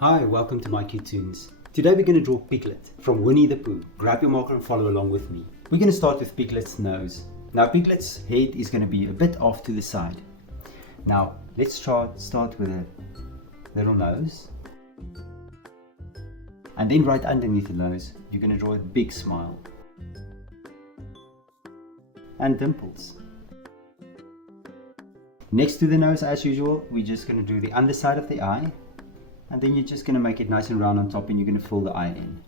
Hi, welcome to mycutetoons. Today we're going to draw Piglet from Winny the Pooh. Grab your marker and follow along with me. We're going to start with Piglet's nose. Now Piglet's head is going to be a bit off to the side. Now let's start with a little nose. And then right underneath the nose, you're going to draw a big smile. And dimples. Next to the nose, as usual, we're just going to do the underside of the eye. And then you're just going to make it nice and round on top and you're going to fill the eye in.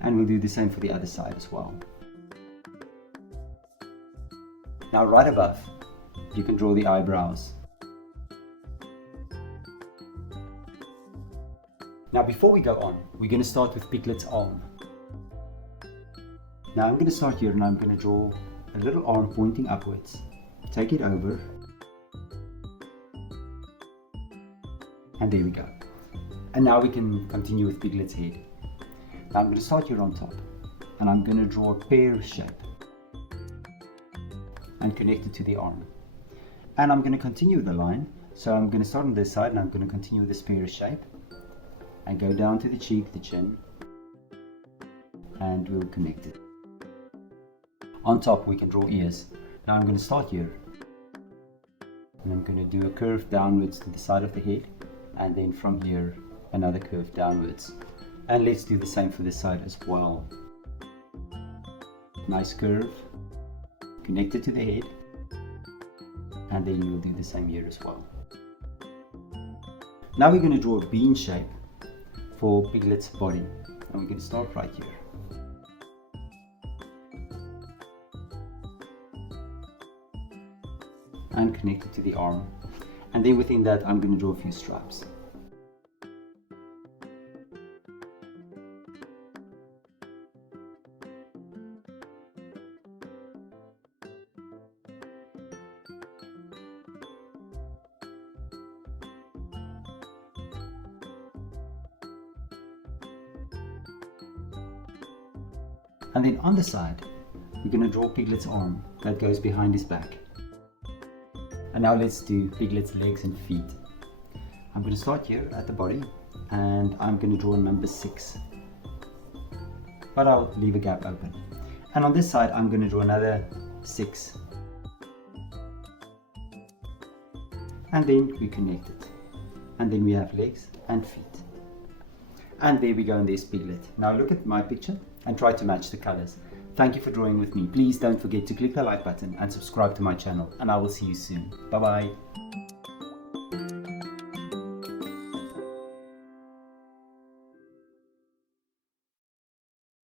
And we'll do the same for the other side as well. Now right above, you can draw the eyebrows. Now before we go on, we're going to start with Piglet's arm. Now I'm going to start here and I'm going to draw a little arm pointing upwards. Take it over. And there we go. And now we can continue with Piglet's head. Now I'm going to start here on top. And I'm going to draw a pear shape. And connect it to the arm. And I'm going to continue the line. So I'm going to start on this side and I'm going to continue with this pear shape. And go down to the cheek, the chin. And we'll connect it. On top we can draw ears. Now I'm going to start here. And I'm going to do a curve downwards to the side of the head. And then from here, another curve downwards. And let's do the same for this side as well. Nice curve, connect it to the head. And then we'll do the same here as well. Now we're going to draw a bean shape for Piglet's body. And we're going to start right here. And connect it to the arm. And then within that, I'm going to draw a few stripes. And then on the side, we're going to draw Piglet's arm that goes behind his back. And now let's do Piglet's legs and feet. I'm going to start here at the body and I'm going to draw number 6. But I'll leave a gap open. And on this side I'm going to draw another 6. And then we connect it. And then we have legs and feet. And there we go, and there's Piglet. Now look at my picture and try to match the colors. Thank you for drawing with me. Please don't forget to click the like button and subscribe to my channel, and I will see you soon. Bye bye.